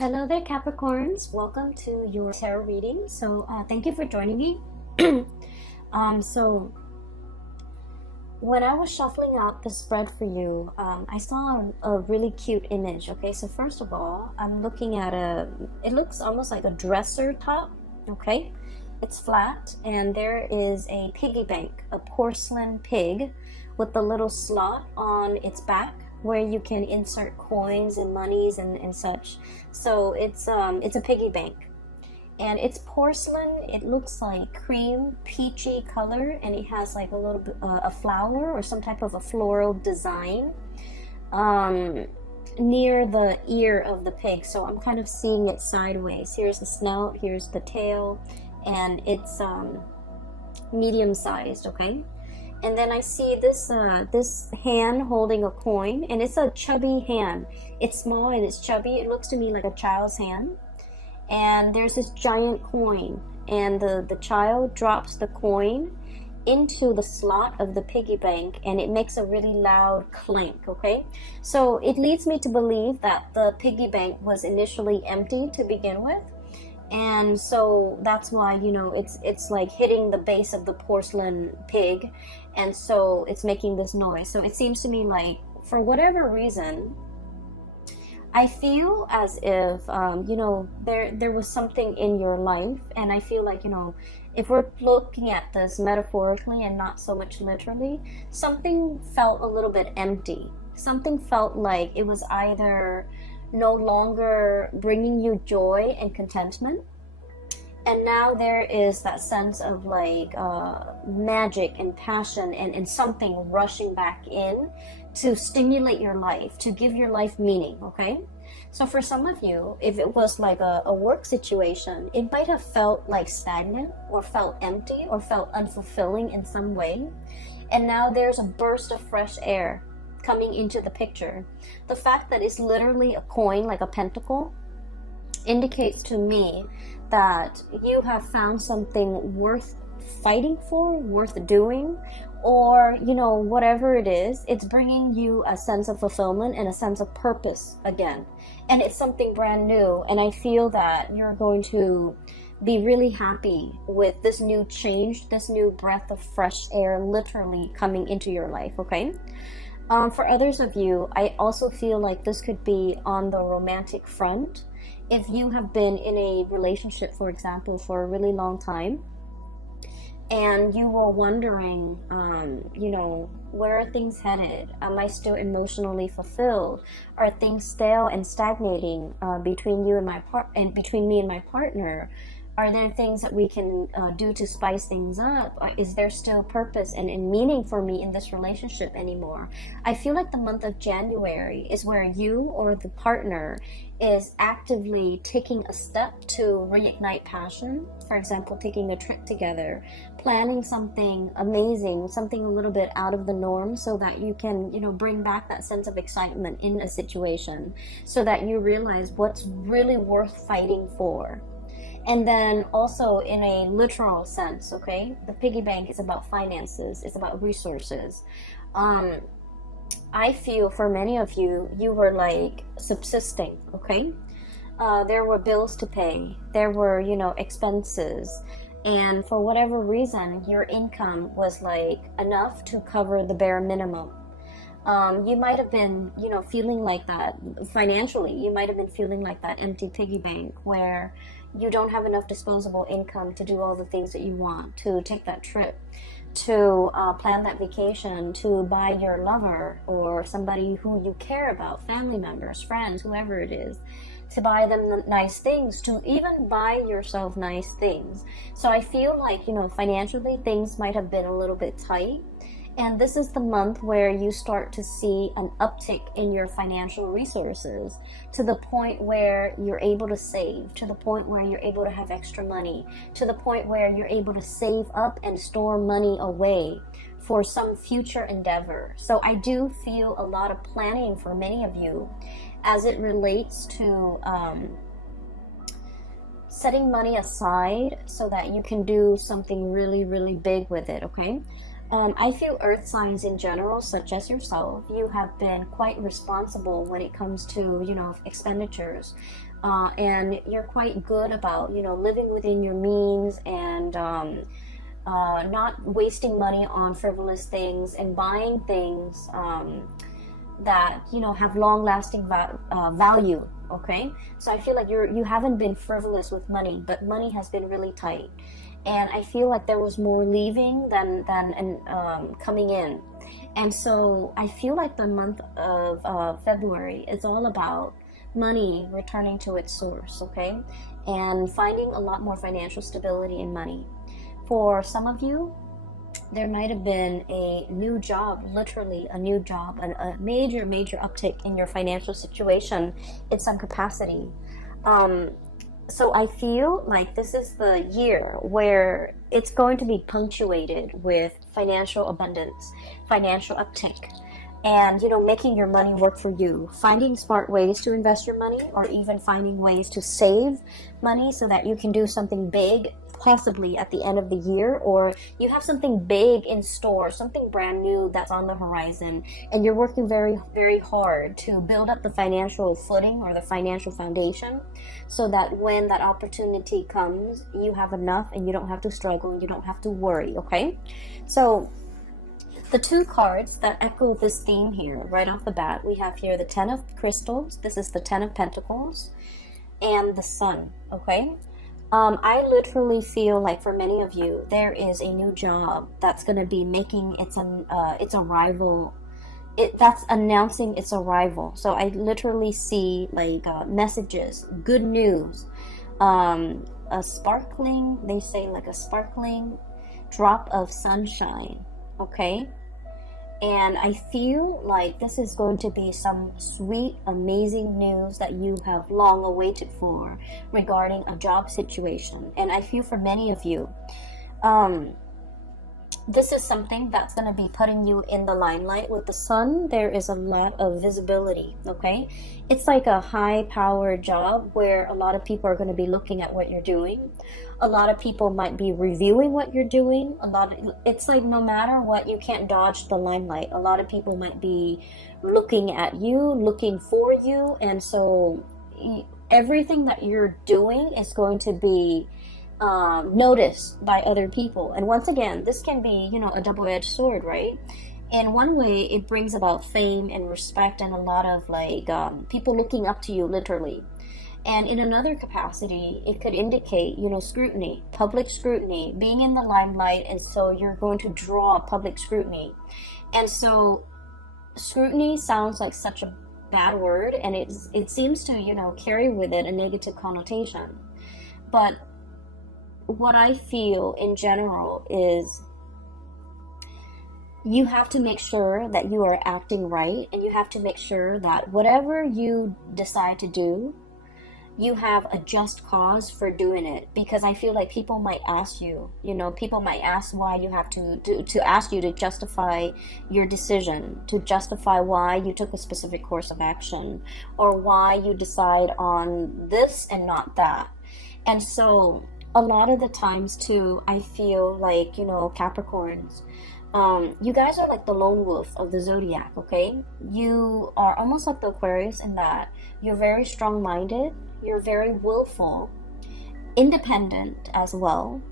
Hello there, Capricorns. Welcome to your tarot reading. Thank you for joining me. So when I was shuffling out the spread for you, I saw a really cute image. Okay, so first of all, I'm looking at it looks almost like a dresser top. Okay, it's flat, and there is a piggy bank, a porcelain pig with a little slot on its back where you can insert coins and monies and such. So it's a piggy bank, and it's porcelain. It looks like cream peachy color, and it has like a little bit a flower or some type of a floral design near the ear of the pig. So I'm kind of seeing it sideways. Here's the snout, here's the tail, and it's medium sized. Okay, and then I see this hand holding a coin, and it's a chubby hand. It's small and it's chubby. It looks to me like a child's hand. And there's this giant coin, and the child drops the coin into the slot of the piggy bank, and it makes a really loud clank. Okay, so it leads me to believe that the piggy bank was initially empty to begin with, and so that's why, you know, it's like hitting the base of the porcelain pig, and so it's making this noise. So it seems to me like, for whatever reason, I feel as if you know, there was something in your life, and I feel like, you know, if we're looking at this metaphorically and not so much literally, something felt a little bit empty. Something felt like it was either no longer bringing you joy and contentment, and now there is that sense of like magic and passion and something rushing back in to stimulate your life, to give your life meaning. Okay, so for some of you, if it was like a work situation, it might have felt like stagnant or felt empty or felt unfulfilling in some way, and now there's a burst of fresh air coming into the picture. The fact that it's literally a coin, like a pentacle, indicates to me that you have found something worth fighting for, worth doing, or, you know, whatever it is, it's bringing you a sense of fulfillment and a sense of purpose again. And it's something brand new, and I feel that you're going to be really happy with this new change, this new breath of fresh air literally coming into your life. Okay, for others of you, I also feel like this could be on the romantic front. If you have been in a relationship, for example, for a really long time, and you were wondering, you know, where are things headed? Am I still emotionally fulfilled? Are things stale and stagnating between you and between me and my partner? Are there things that we can do to spice things up? Is there still purpose and meaning for me in this relationship anymore? I feel like the month of January is where you or the partner is actively taking a step to reignite passion. For example, taking a trip together, planning something amazing, something a little bit out of the norm, so that you can, you know, bring back that sense of excitement in a situation, so that you realize what's really worth fighting for. And then also in a literal sense, okay, the piggy bank is about finances, it's about resources. I feel for many of you, you were like subsisting. Okay, there were bills to pay, there were, you know, expenses, and for whatever reason, your income was like enough to cover the bare minimum. You might have been, you know, feeling like that financially. You might have been feeling like that empty piggy bank where you don't have enough disposable income to do all the things that you want, to take that trip, to plan that vacation, to buy your lover or somebody who you care about, family members, friends, whoever it is, to buy them nice things, to even buy yourself nice things. So I feel like, you know, financially things might have been a little bit tight. And this is the month where you start to see an uptick in your financial resources, to the point where you're able to save, to the point where you're able to have extra money, to the point where you're able to save up and store money away for some future endeavor. So I do feel a lot of planning for many of you as it relates to setting money aside so that you can do something really, really big with it. Okay. I feel earth signs in general, such as yourself, you have been quite responsible when it comes to, expenditures. And you're quite good about, living within your means and not wasting money on frivolous things and buying things that, have long-lasting value, okay? So I feel like you haven't been frivolous with money, but money has been really tight. And I feel like there was more leaving than coming in. And so I feel like the month of February is all about money returning to its source, okay? And finding a lot more financial stability in money. For some of you, there might have been a new job, literally a new job, a major uptick in your financial situation in some capacity. So I feel like this is the year where it's going to be punctuated with financial abundance, financial uptick, and making your money work for you, finding smart ways to invest your money, or even finding ways to save money so that you can do something big, possibly at the end of the year, or you have something big in store, something brand new that's on the horizon, and you're working very, very hard to build up the financial footing or the financial foundation so that when that opportunity comes, you have enough and you don't have to struggle and you don't have to worry, okay? So the two cards that echo this theme here right off the bat, we have here the Ten of Crystals, this is the Ten of Pentacles, and the Sun, okay? I literally feel like for many of you, there is a new job that's going to be making its arrival. That's announcing its arrival. So I literally see like messages, good news, they say like a sparkling drop of sunshine, okay? And I feel like this is going to be some sweet, amazing news that you have long awaited for regarding a job situation. And I feel for many of you, this is something that's going to be putting you in the limelight. With the sun, there is a lot of visibility, okay? It's like a high-powered job where a lot of people are going to be looking at what you're doing. A lot of people might be reviewing what you're doing. It's like no matter what, you can't dodge the limelight. A lot of people might be looking at you, looking for you, and so everything that you're doing is going to be noticed by other people. And once again, this can be, a double-edged sword, right? In one way, it brings about fame and respect and a lot of like people looking up to you, literally. And in another capacity, it could indicate, scrutiny, public scrutiny, being in the limelight, and so you're going to draw public scrutiny. And so scrutiny sounds like such a bad word, and it seems to, carry with it a negative connotation. But what I feel in general is you have to make sure that you are acting right, and you have to make sure that whatever you decide to do, you have a just cause for doing it. Because I feel like people might ask you, people might ask why you have to ask you to justify your decision, to justify why you took a specific course of action, or why you decide on this and not that. And so a lot of the times too, I feel like, Capricorns, you guys are like the lone wolf of the zodiac, okay? You are almost like the Aquarius in that you're very strong-minded, you're very willful, independent as well,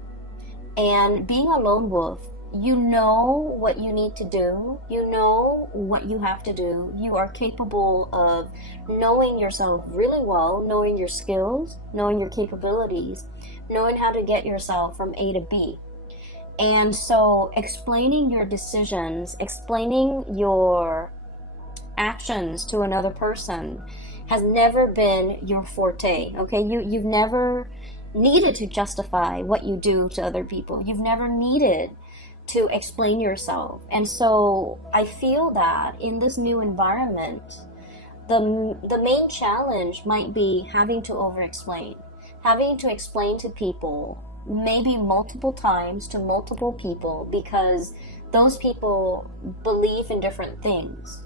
and being a lone wolf, you know what you need to do, you know what you have to do, you are capable of knowing yourself really well, knowing your skills, knowing your capabilities, knowing how to get yourself from A to B. And so explaining your decisions, explaining your actions to another person has never been your forte, okay? You've never needed to justify what you do to other people. You've never needed to explain yourself. And so I feel that in this new environment, the main challenge might be having to over-explain, having to explain to people maybe multiple times to multiple people, because those people believe in different things.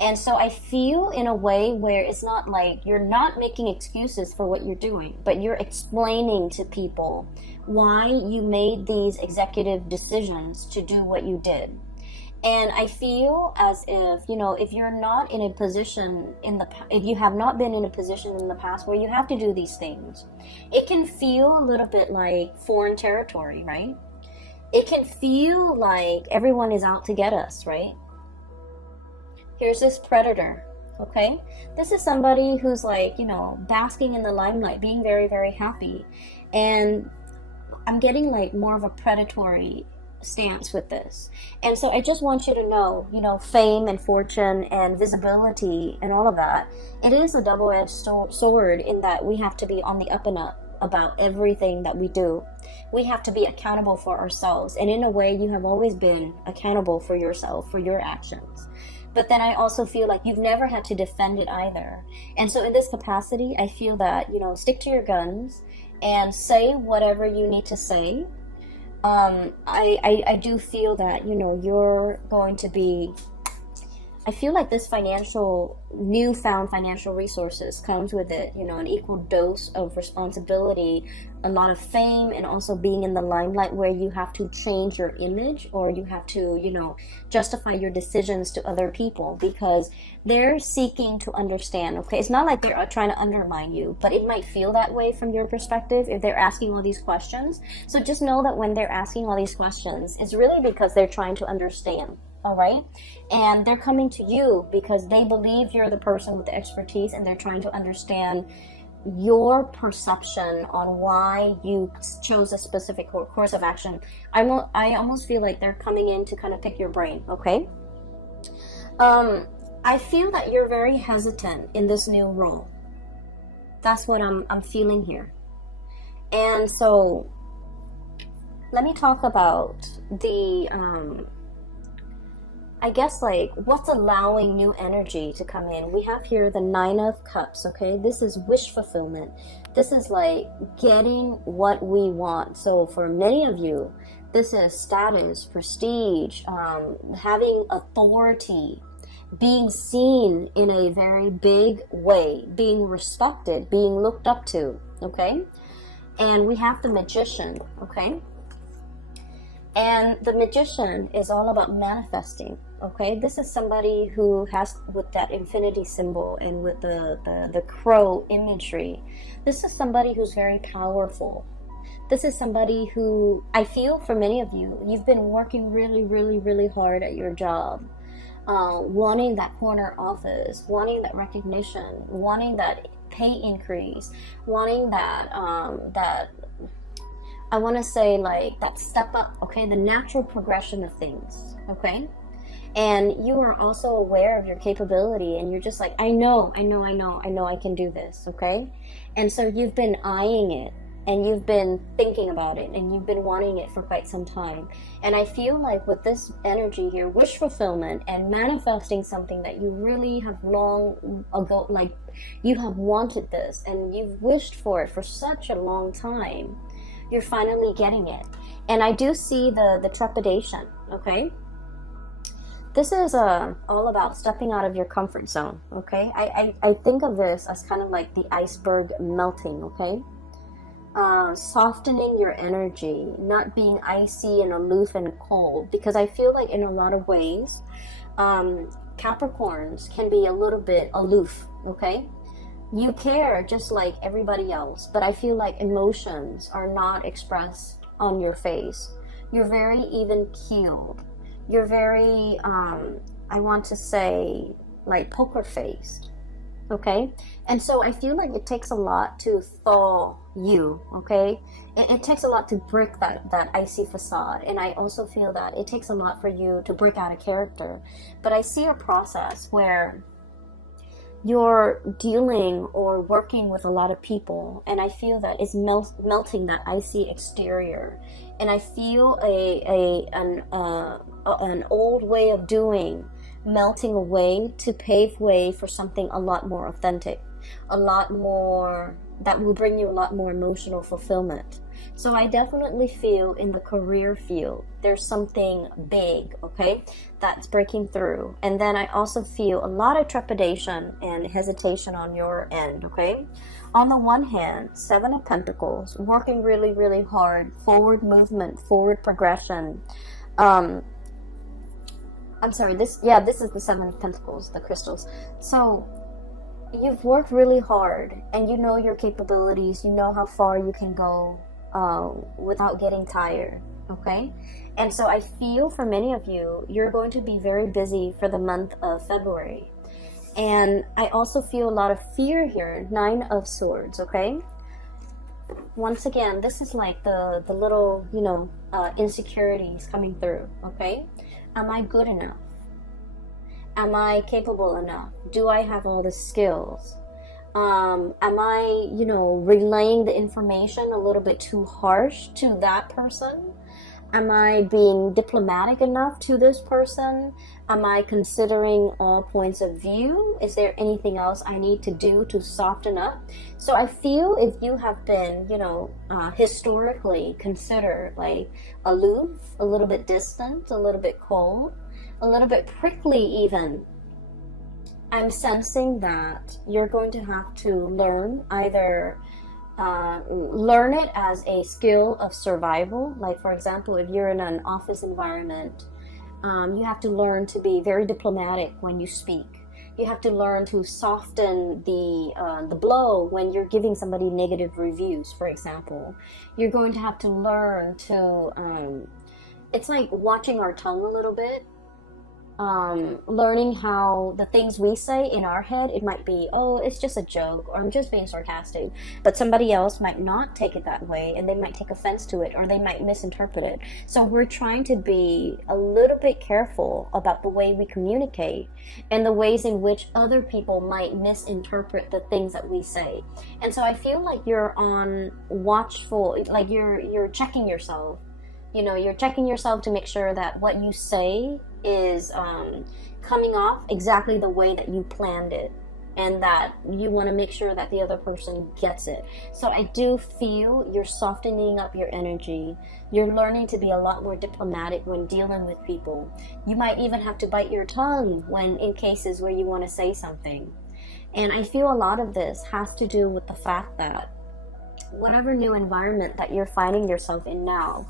And so I feel in a way where it's not like you're not making excuses for what you're doing, but you're explaining to people why you made these executive decisions to do what you did. And I feel as if, you know, if you're not in a position if you have not been in a position in the past where you have to do these things, it can feel a little bit like foreign territory, right? It can feel like everyone is out to get us, right? Here's this predator, okay? This is somebody who's like, you know, basking in the limelight, being very, very happy. And I'm getting like more of a predatory stance with this. And so I just want you to know, you know, fame and fortune and visibility and all of that, it is a double-edged sword in that we have to be on the up and up about everything that we do. We have to be accountable for ourselves. And in a way, you have always been accountable for yourself, for your actions. But then I also feel like you've never had to defend it either. And so in this capacity, I feel that, you know, stick to your guns and say whatever you need to say. I do feel that, you know, you're going to be, I feel like this newfound financial resources comes with it, you know, an equal dose of responsibility, a lot of fame, and also being in the limelight where you have to change your image, or you have to, you know, justify your decisions to other people because they're seeking to understand, okay? It's not like they're trying to undermine you, but it might feel that way from your perspective if they're asking all these questions. So just know that when they're asking all these questions, it's really because they're trying to understand. All right, and they're coming to you because they believe you're the person with the expertise, and they're trying to understand your perception on why you chose a specific course of action. I almost feel like they're coming in to kind of pick your brain. Okay, I feel that you're very hesitant in this new role. That's what I'm feeling here, and so let me talk about the I guess like what's allowing new energy to come in. We have here the 9 of Cups, okay? This is wish fulfillment. This is like getting what we want. So for many of you, this is status, prestige, having authority, being seen in a very big way, being respected, being looked up to, okay? And we have the Magician, okay? And the Magician is all about manifesting. Okay, this is somebody who has, with that infinity symbol and with the crow imagery, this is somebody who's very powerful. This is somebody who, I feel for many of you, you've been working really, really, really hard at your job, wanting that corner office, wanting that recognition, wanting that pay increase, wanting that, I want to say like that step up, okay, the natural progression of things, okay? And you are also aware of your capability, and you're just like, I know I can do this, okay? And so you've been eyeing it, and you've been thinking about it, and you've been wanting it for quite some time. And I feel like with this energy here, wish fulfillment and manifesting something that you really have long ago, like you have wanted this, and you've wished for it for such a long time, you're finally getting it. And I do see the trepidation, okay? This is all about stepping out of your comfort zone, okay? I think of this as kind of like the iceberg melting, okay? Softening your energy, not being icy and aloof and cold, because I feel like in a lot of ways, Capricorns can be a little bit aloof, okay? You care just like everybody else, but I feel like emotions are not expressed on your face. You're very even-keeled. You're very, I want to say, like poker-faced, okay? And so I feel like it takes a lot to thaw you, okay? It takes a lot to break that icy facade. And I also feel that it takes a lot for you to break out a character. But I see a process where you're dealing or working with a lot of people, and I feel that it's melting that icy exterior. And I feel an old way of doing melting away to pave way for something a lot more authentic. a lot more, that will bring you a lot more emotional fulfillment. So I definitely feel in the career field, there's something big, okay, that's breaking through. And then I also feel a lot of trepidation and hesitation on your end, okay? On the one hand, Seven of Pentacles, working really, really hard, forward movement, forward progression. I'm sorry, this is the Seven of Pentacles, the crystals. So you've worked really hard and you know your capabilities, you know how far you can go without getting tired, okay? And so I feel for many of you, you're going to be very busy for the month of February. And I also feel a lot of fear here, Nine of Swords, okay? Once again, this is like the little, insecurities coming through, okay? Am I good enough? Am I capable enough? Do I have all the skills? Am I, relaying the information a little bit too harsh to that person? Am I being diplomatic enough to this person? Am I considering all points of view? Is there anything else I need to do to soften up? So I feel if you have been, historically considered like aloof, a little bit distant, a little bit cold, a little bit prickly even, I'm sensing that you're going to have to learn either learn it as a skill of survival. Like, for example, if you're in an office environment, you have to learn to be very diplomatic when you speak. You have to learn to soften the blow when you're giving somebody negative reviews, for example. You're going to have to learn to, it's like watching our tongue a little bit. Learning how the things we say in our head, it might be, oh, it's just a joke, or I'm just being sarcastic, but somebody else might not take it that way, and they might take offense to it, or they might misinterpret it. So we're trying to be a little bit careful about the way we communicate and the ways in which other people might misinterpret the things that we say. And so I feel like you're on watchful, like you're checking yourself. You're checking yourself to make sure that what you say is coming off exactly the way that you planned it, and that you want to make sure that the other person gets it. So I do feel you're softening up your energy. You're learning to be a lot more diplomatic when dealing with people. You might even have to bite your tongue when in cases where you want to say something. And I feel a lot of this has to do with the fact that whatever new environment that you're finding yourself in now,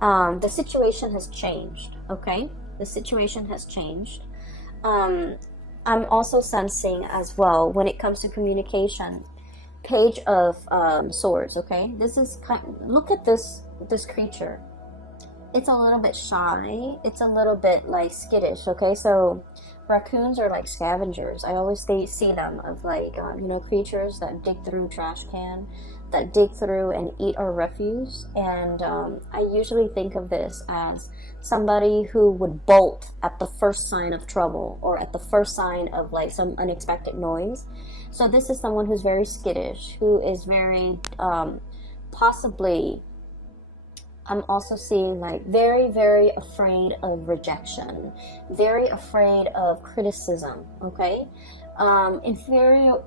the situation has changed, okay? The situation has changed. I'm also sensing as well, when it comes to communication, Page of Swords, okay? This is look at this creature. It's a little bit shy. It's a little bit like skittish, okay? So raccoons are like scavengers. I always see them of like, creatures that dig through trash can, that dig through and eat our refuse. And I usually think of this as somebody who would bolt at the first sign of trouble, or at the first sign of like some unexpected noise. So this is someone who's very skittish, who is very possibly, I'm also seeing like very, very afraid of rejection, very afraid of criticism, okay?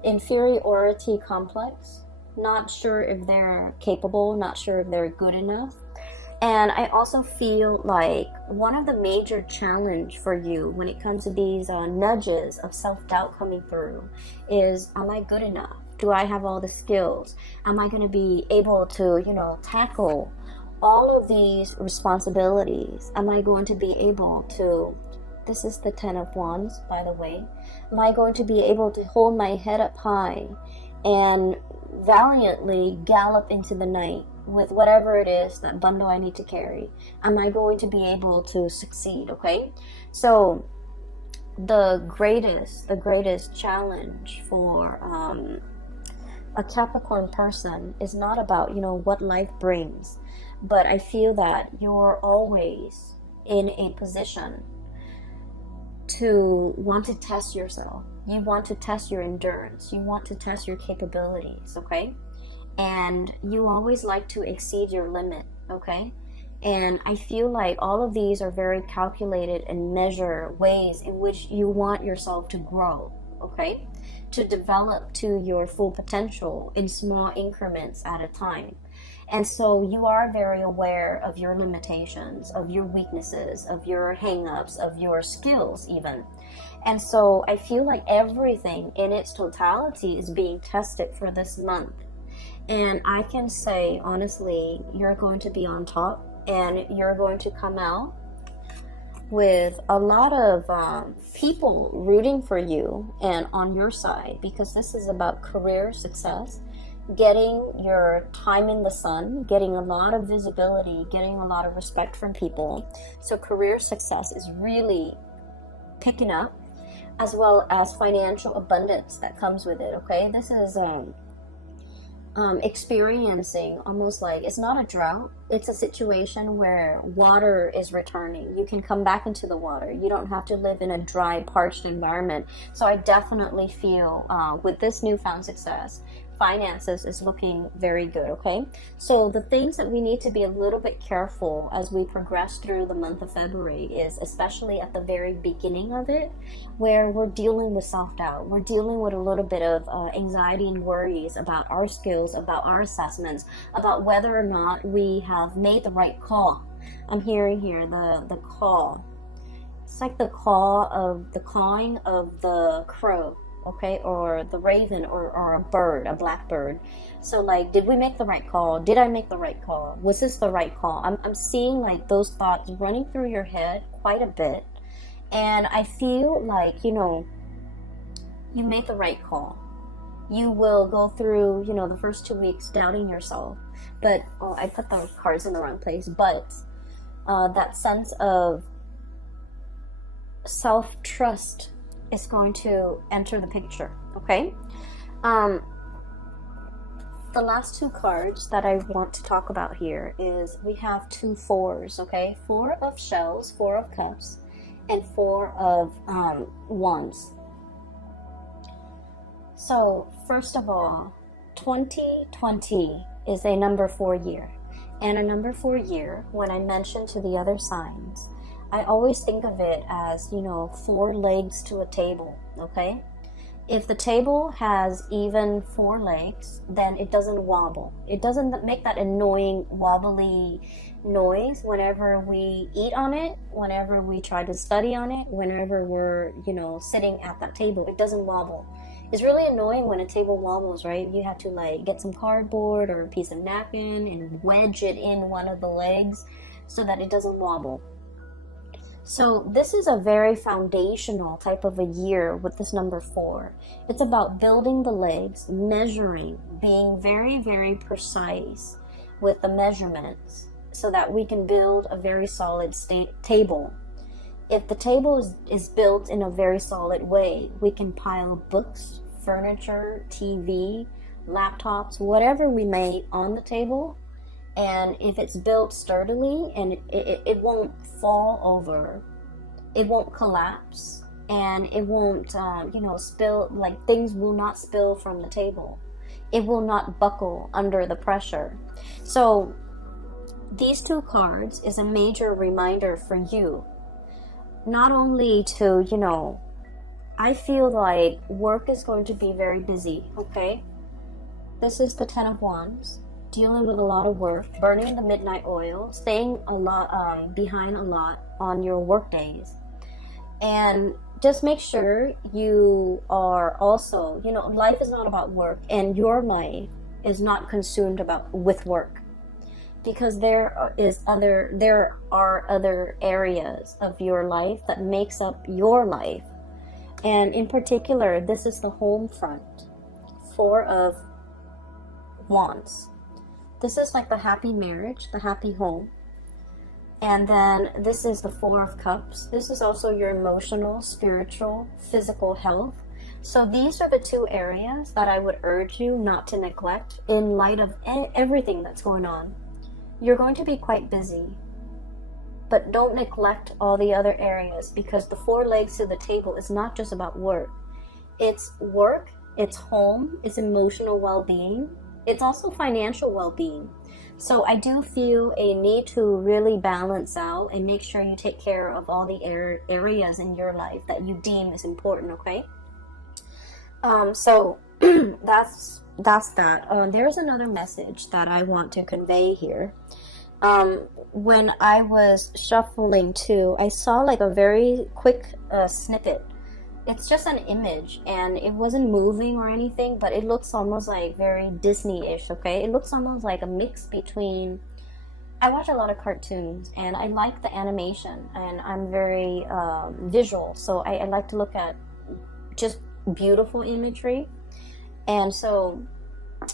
Inferiority complex, not sure if they're capable, not sure if they're good enough. And I also feel like one of the major challenge for you when it comes to these nudges of self-doubt coming through is, am I good enough? Do I have all the skills? Am I going to be able to, tackle all of these responsibilities? Am I going to be able to, this is the Ten of Wands, by the way. Am I going to be able to hold my head up high and valiantly gallop into the night with whatever it is, that bundle I need to carry? Am I going to be able to succeed, okay? So the greatest challenge for a Capricorn person is not about, what life brings, but I feel that you're always in a position to want to test yourself. You want to test your endurance. You want to test your capabilities, okay? And you always like to exceed your limit, okay? And I feel like all of these are very calculated and measure ways in which you want yourself to grow, okay? To develop to your full potential in small increments at a time. And so you are very aware of your limitations, of your weaknesses, of your hang-ups, of your skills even. And so I feel like everything in its totality is being tested for this month. And I can say, honestly, you're going to be on top, and you're going to come out with a lot of people rooting for you and on your side, because this is about career success, getting your time in the sun, getting a lot of visibility, getting a lot of respect from people. So career success is really picking up, as well as financial abundance that comes with it, okay? This is experiencing almost like, it's not a drought, it's a situation where water is returning. You can come back into the water. You don't have to live in a dry, parched environment. So I definitely feel with this newfound success, finances is looking very good, okay? So the things that we need to be a little bit careful as we progress through the month of February is, especially at the very beginning of it, where we're dealing with self-doubt. We're dealing with a little bit of anxiety and worries about our skills, about our assessments, about whether or not we have made the right call. I'm hearing here the call. It's like the cawing of the crow, okay, or the raven, or a bird, a blackbird. So like, did we make the right call? Did I make the right call? Was this the right call? I'm seeing like those thoughts running through your head quite a bit. And I feel like, you know, you made the right call. You will go through, you know, the first 2 weeks doubting yourself. But, oh, I put the cards in the wrong place. But that sense of self-trust is going to enter the picture, okay? The last two cards that I want to talk about here is, we have 2 fours, okay? 4 of shells, 4 of cups, and 4 of wands. So first of all, 2020 is a number 4 year. And a number 4 year, when I mention to the other signs, I always think of it as, you know, 4 legs to a table, okay? If the table has even 4 legs, then it doesn't wobble. It doesn't make that annoying wobbly noise whenever we eat on it, whenever we try to study on it, whenever we're, you know, sitting at that table. It doesn't wobble. It's really annoying when a table wobbles, right? You have to like get some cardboard or a piece of napkin and wedge it in one of the legs so that it doesn't wobble. So this is a very foundational type of a year with this number 4. It's about building the legs, measuring, being very, very precise with the measurements so that we can build a very solid table. If the table is built in a very solid way, we can pile books, furniture, TV, laptops, whatever we may on the table. And if it's built sturdily, and it won't fall over, it won't collapse, and it won't, you know, spill, like things will not spill from the table. It will not buckle under the pressure. So these 2 cards is a major reminder for you, not only to, you know, I feel like work is going to be very busy, okay? This is the 10 of Wands. Dealing with a lot of work, burning the midnight oil, staying a lot behind a lot on your work days. And just make sure you are also, you know, life is not about work, and your life is not consumed with work, because there are other areas of your life that makes up your life. And in particular, this is the home front, 4 of Wands. This is like the happy marriage, the happy home. And then this is the 4 of Cups. This is also your emotional, spiritual, physical health. So these are the 2 areas that I would urge you not to neglect in light of everything that's going on. You're going to be quite busy, but don't neglect all the other areas, because the 4 legs to the table is not just about work. It's work, it's home, it's emotional well-being. It's also financial well-being. So I do feel a need to really balance out and make sure you take care of all the areas in your life that you deem is important, okay? So that's that. There's another message that I want to convey here. When I was shuffling too, I saw like a very quick snippet. It's just an image, and it wasn't moving or anything, but it looks almost like very Disney-ish, okay? It looks almost like a mix between... I watch a lot of cartoons, and I like the animation, and I'm very visual, so I like to look at just beautiful imagery. And so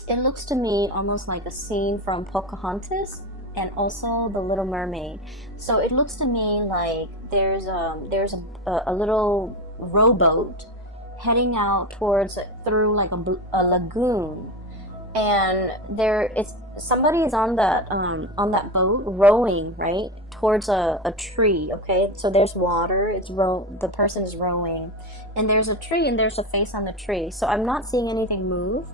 it looks to me almost like a scene from Pocahontas and also The Little Mermaid. So it looks to me like there's a little rowboat heading out towards through like a lagoon, and somebody's on that boat rowing right towards a tree. Okay, so there's water, the person is rowing, and there's a tree and there's a face on the tree. So I'm not seeing anything move,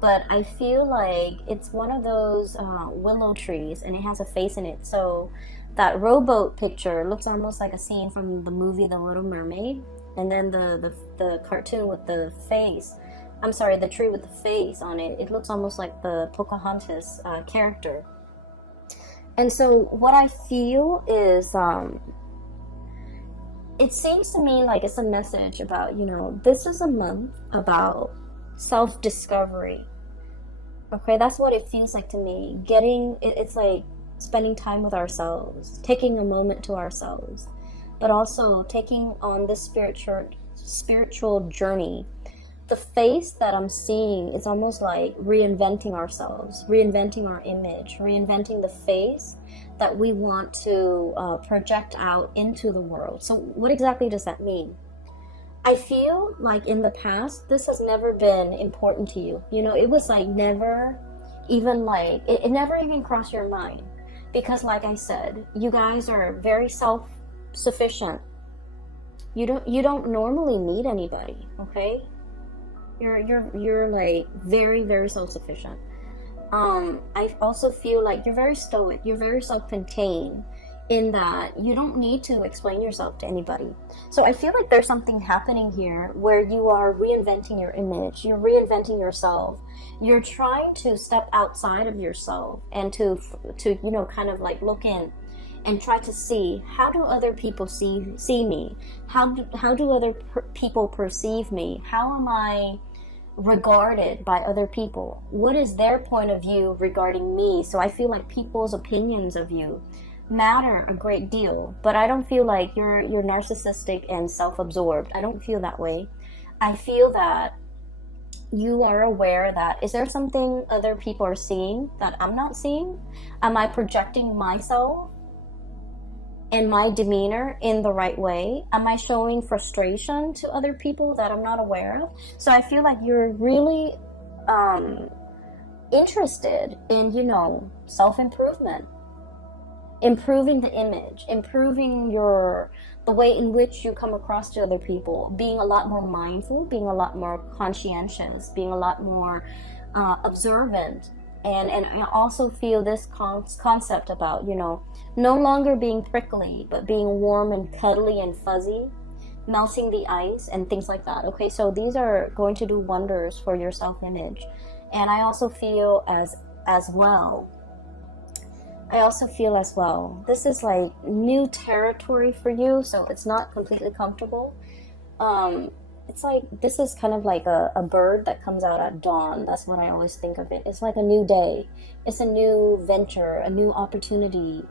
but I feel like it's one of those willow trees, and it has a face in it. So that rowboat picture looks almost like a scene from the movie The Little Mermaid, and then the cartoon with the face. I'm sorry, the tree with the face on it. It looks almost like the Pocahontas character. And so what I feel is, it seems to me like it's a message about, this is a month about self-discovery. Okay, that's what it feels like to me. It's like spending time with ourselves, taking a moment to ourselves, but also taking on this spiritual journey. The face that I'm seeing is almost like reinventing ourselves, reinventing our image, reinventing the face that we want to project out into the world. So what exactly does that mean? I feel like in the past, this has never been important to you. It was like never even like, it never even crossed your mind. Because like I said, you guys are very self-sufficient. You don't normally need anybody, okay? You're like very, very self-sufficient. I also feel like you're very stoic. You're very self-contained in that you don't need to explain yourself to anybody. So I feel like there's something happening here where you are reinventing your image. You're reinventing yourself. You're trying to step outside of yourself and to kind of like look in and try to see, how do other people see me? How do other people perceive me? How am I regarded by other people? What is their point of view regarding me? So I feel like people's opinions of you matter a great deal, but I don't feel like you're narcissistic and self-absorbed. I don't feel that way. I feel that you are aware that, is there something other people are seeing that I'm not seeing? Am I projecting myself and my demeanor in the right way? Am I showing frustration to other people that I'm not aware of? So I feel like you're really interested in, self-improvement, improving the image, improving the way in which you come across to other people, being a lot more mindful, being a lot more conscientious, being a lot more observant. And I also feel this concept about, no longer being prickly, but being warm and cuddly and fuzzy, melting the ice and things like that. Okay, so these are going to do wonders for your self-image. And I also feel as well, this is like new territory for you, so it's not completely comfortable. It's like, this is kind of like a bird that comes out at dawn. That's what I always think of it. It's like a new day. It's a new venture, a new opportunity,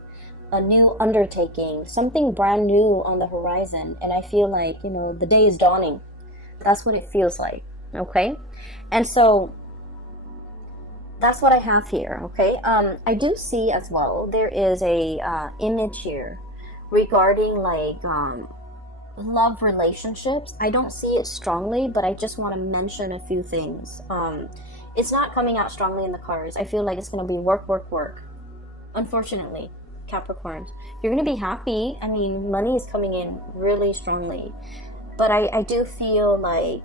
a new undertaking, something brand new on the horizon. And I feel like, the day is dawning. That's what it feels like, okay? And so that's what I have here, okay? I do see as well, there is a image here regarding like love relationships. I don't see it strongly, but I just want to mention a few things. It's not coming out strongly in the cards. I feel like it's going to be work, work, work. Unfortunately, Capricorns, you're going to be happy. I mean, money is coming in really strongly, but I do feel like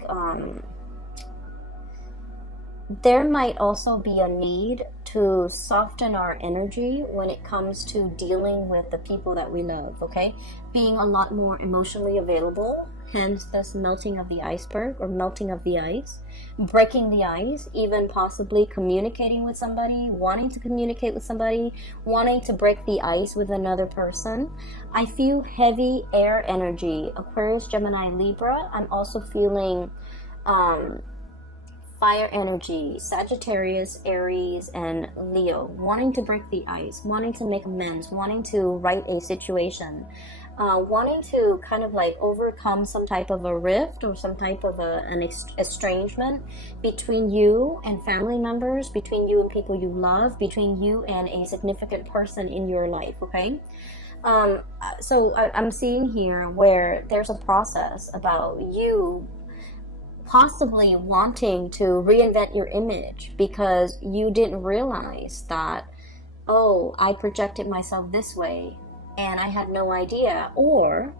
there might also be a need to soften our energy when it comes to dealing with the people that we love, okay? Being a lot more emotionally available, hence this melting of the iceberg or melting of the ice, breaking the ice, even possibly communicating with somebody, wanting to communicate with somebody, wanting to break the ice with another person. I feel heavy air energy, Aquarius, Gemini, Libra. I'm also feeling fire energy, Sagittarius, Aries, and Leo, wanting to break the ice, wanting to make amends, wanting to right a situation, wanting to kind of like overcome some type of a rift or some type of an estrangement between you and family members, between you and people you love, between you and a significant person in your life, okay? So I'm seeing here where there's a process about you possibly wanting to reinvent your image because you didn't realize that, oh, I projected myself this way and I had no idea. Or,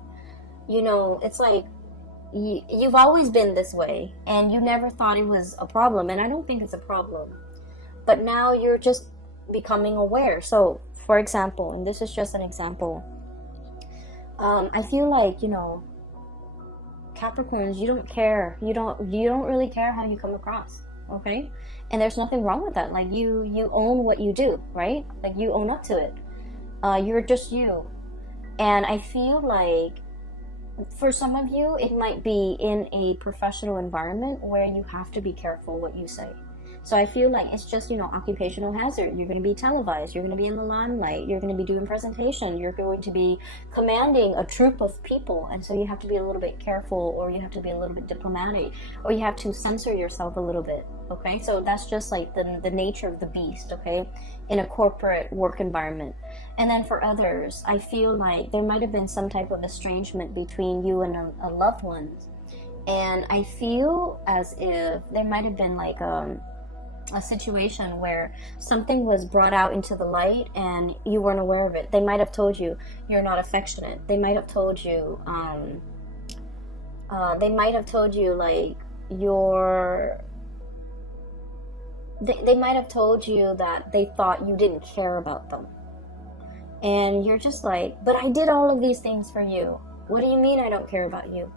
you know, it's like you've always been this way and you never thought it was a problem. And I don't think it's a problem, but now you're just becoming aware. So, for example, and this is just an example, I feel like, you know, Capricorns, you don't care. You don't really care how you come across, okay? And there's nothing wrong with that. Like you own what you do, right? Like you own up to it. You're just you. And I feel like for some of you, it might be in a professional environment where you have to be careful what you say. So I feel like it's just, you know, occupational hazard. You're going to be televised. You're going to be in the limelight. You're going to be doing presentation. You're going to be commanding a troop of people. And so you have to be a little bit careful, or you have to be a little bit diplomatic, or you have to censor yourself a little bit. Okay. So that's just like the nature of the beast. Okay. In a corporate work environment. And then for others, I feel like there might have been some type of estrangement between you and a loved one. And I feel as if there might have been like, a situation where something was brought out into the light and you weren't aware of it. They might have told you you're not affectionate. They might have told you like they might have told you that they thought you didn't care about them. And you're just like, but I did all of these things for you. What do you mean I don't care about you?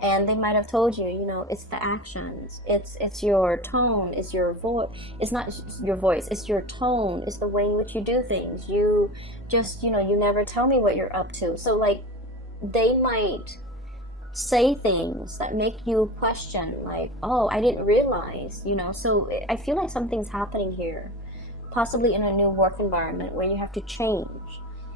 And they might have told you, you know, it's the actions, it's your tone, it's your voice, it's not your voice, it's your tone, it's the way in which you do things. You just, you know, you never tell me what you're up to. So like, they might say things that make you question, like, oh, I didn't realize, you know. So I feel like something's happening here, possibly in a new work environment where you have to change.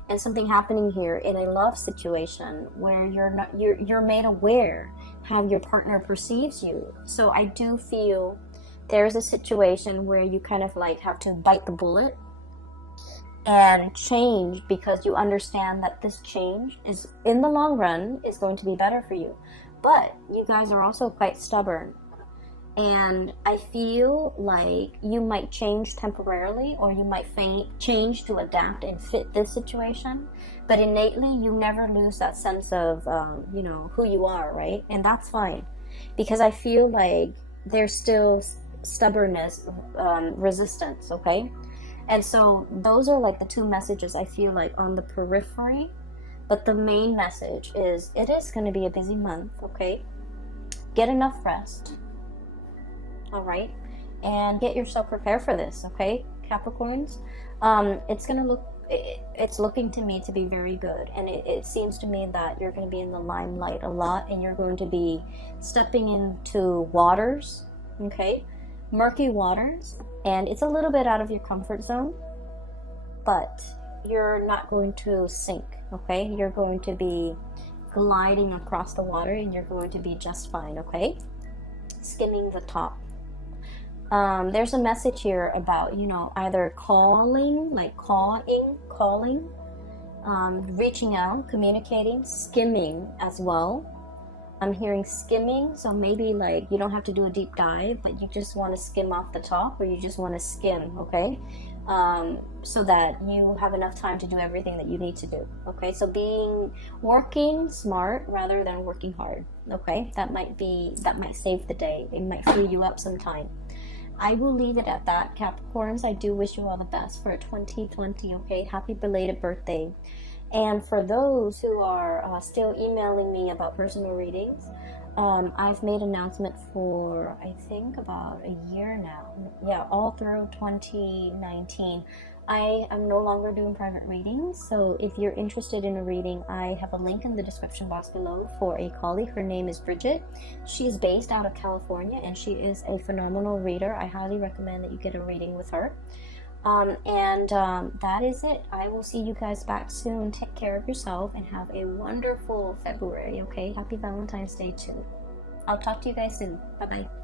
And something happening here in a love situation where you're made aware how your partner perceives you. So I do feel there's a situation where you kind of like have to bite the bullet and change, because you understand that this change is in the long run is going to be better for you. But you guys are also quite stubborn. And I feel like you might change temporarily, or you might change to adapt and fit this situation. But innately, you never lose that sense of, you know, who you are, right? And that's fine. Because I feel like there's still stubbornness, resistance, okay? And so those are like the two messages I feel like on the periphery. But the main message is, it is going to be a busy month, okay? Get enough rest. All right, and get yourself prepared for this, okay, Capricorns? It's looking to me to be very good, and it seems to me that you're going to be in the limelight a lot, and you're going to be stepping into waters, okay, murky waters, and it's a little bit out of your comfort zone, but you're not going to sink, okay? You're going to be gliding across the water, and you're going to be just fine, okay? Skimming the top. There's a message here about, you know, either calling, like calling, reaching out, communicating, skimming as well. I'm hearing skimming, so maybe like you don't have to do a deep dive, but you just want to skim off the top, or you just want to skim, okay? So that you have enough time to do everything that you need to do, okay? So working smart rather than working hard, okay? That might save the day. It might free you up some time. I will leave it at that, Capricorns. I do wish you all the best for 2020, okay? Happy belated birthday. And for those who are still emailing me about personal readings, I've made announcement for, I think, about a year now. Yeah, all through 2019. I am no longer doing private readings, so if you're interested in a reading, I have a link in the description box below for a colleague. Her name is Bridget. She's based out of California, and she is a phenomenal reader. I highly recommend that you get a reading with her. That is it. I will see you guys back soon. Take care of yourself and have a wonderful February, okay? Happy Valentine's Day too. I'll talk to you guys soon. Bye-bye.